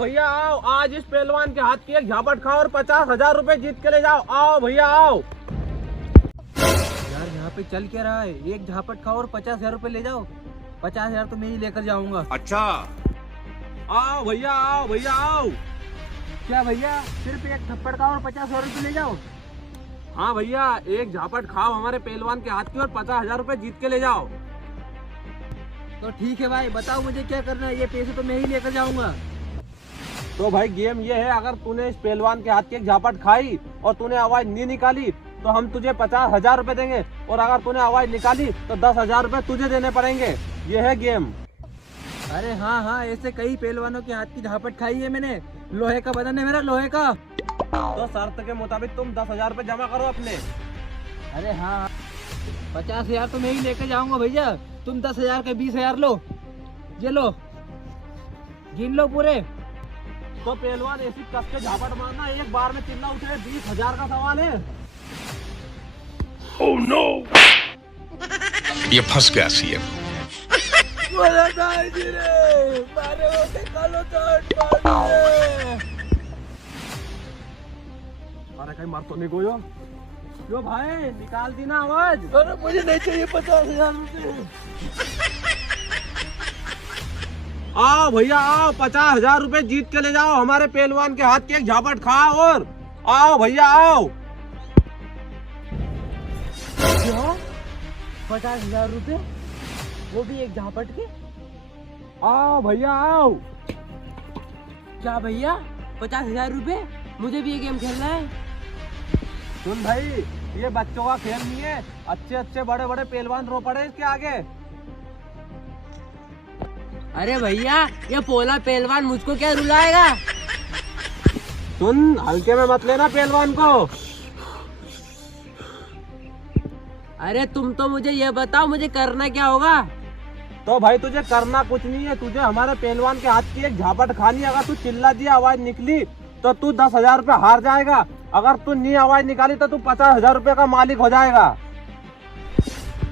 भैया आओ, आज इस पहलवान के हाथ की एक झापट खाओ और 50,000 रुपए जीत के ले जाओ। आओ भैया आओ। यार यहाँ पे चल क्या रहा है? एक झापट खाओ और 50,000 रुपए ले जाओ। 50,000 तो मैं ही लेकर जाऊंगा। अच्छा आओ भैया आओ, भैया आओ। क्या भैया, सिर्फ एक थप्पड़ खाओ और 50,000 रुपए ले जाओ? हाँ भैया, एक झापट खाओ हमारे पहलवान के हाथ की और 50,000 रुपए जीत के ले जाओ। तो ठीक है भाई, बताओ मुझे क्या करना है। ये पैसे तो मैं ही लेकर जाऊंगा। तो भाई गेम ये है, अगर तूने इस पहलवान के हाथ की एक झापट खाई और तूने आवाज नहीं निकाली तो हम तुझे 50,000 रुपए देंगे, और अगर तूने आवाज निकाली तो 10,000 रुपए तुझे देने पड़ेंगे। ये है गेम। अरे हाँ हाँ, ऐसे कई पहलवानों के हाथ की झापट खाई है मैंने। लोहे का बदन है मेरा, लोहे का। तो शर्त के मुताबिक तुम 10,000 रुपए जमा करो अपने। अरे हाँ, 50,000 तो मैं ही लेकर जाऊंगा भैया। तुम 10,000 के 20,000 लो। ये लो, गिन लो पूरे। तो पहलवान ऐसी कस के झापट मारना, एक बार में चिल्ला उठे। 20,000 का सवाल है। Oh no! ये फंस गया सीएम। अरे कहीं मार तो नहीं गयो? क्यों भाई, निकाल दी ना आवाज। अरे मुझे नहीं चाहिए 50,000 रुपए। आओ भैया आओ, 50,000 रुपए जीत के ले जाओ। हमारे पहलवान के हाथ की एक झापट खाओ और आओ भैया आओ। 50,000 रुपए, वो भी एक झापट के? आओ भैया आओ। क्या भैया, 50,000 रुपए? मुझे भी ये गेम खेलना है। सुन भाई, ये बच्चों का खेल नहीं है। अच्छे अच्छे बड़े बड़े पहलवान रो पड़े इसके आगे। अरे भैया, ये पोला पहलवान मुझको क्या रुलाएगा? सुन, हल्के में मत लेना पहलवान को। अरे तुम तो मुझे ये बताओ, मुझे करना क्या होगा? तो भाई तुझे करना कुछ नहीं है, तुझे हमारे पहलवान के हाथ की एक झापट खानी। अगर तू चिल्ला दी, आवाज निकली तो तू 10,000 रुपए हार जाएगा। अगर तू नहीं आवाज निकाली तो तू 50,000 रुपए का मालिक हो जाएगा।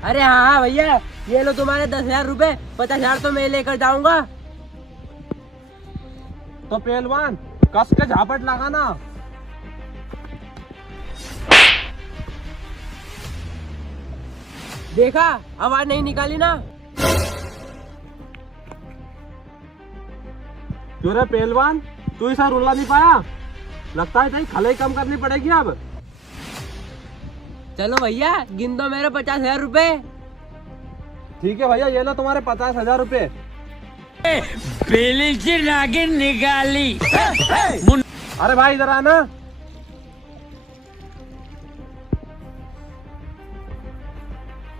अरे हाँ हाँ भैया, ये लो तुम्हारे 10,000 रुपए। 50,000 तो मैं लेकर जाऊंगा। तो पहलवान कस के झापट लगाना। देखा, आवाज नहीं निकाली ना? क्यों रे पहलवान, तू इसे रुला नहीं पाया? लगता है तेरी खलाई कम करनी पड़ेगी अब। चलो भैया, गिन दो मेरे 50,000 रुपए। ठीक है भैया, ये लो तुम्हारे 50,000 रुपए। पहले से नागिन निकाली। अरे भाई इधर आना।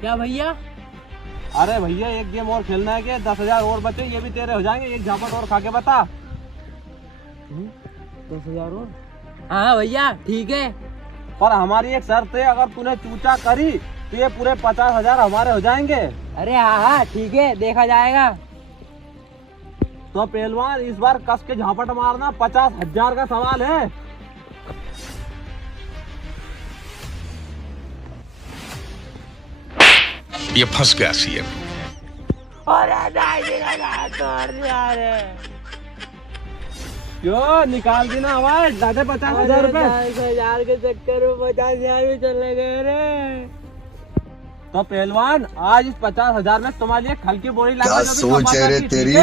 क्या भैया? अरे भैया, एक गेम और खेलना है कि 10,000 और बचे, ये भी तेरे हो जाएंगे। एक झापट और खा के बता। 10,000 और? हाँ भैया ठीक है, पर हमारी एक शर्त है, अगर तूने चूचा करी तो ये पूरे 50,000 हमारे हो जाएंगे। अरे हाँ हाँ ठीक है, देखा जाएगा। तो पहलवान इस बार कस के झापट मारना, 50,000 का सवाल है। ये फंस गया सीएम। क्यों, निकाल दी ना आवाज। दादे 50,000 रुपए। 10,000 के चक्कर में 50,000 भी चले गए रे। तो पहलवान आज इस 50,000 में तुम्हारे लिए खल की बोरी क्या लगा। सोच है रे तेरी।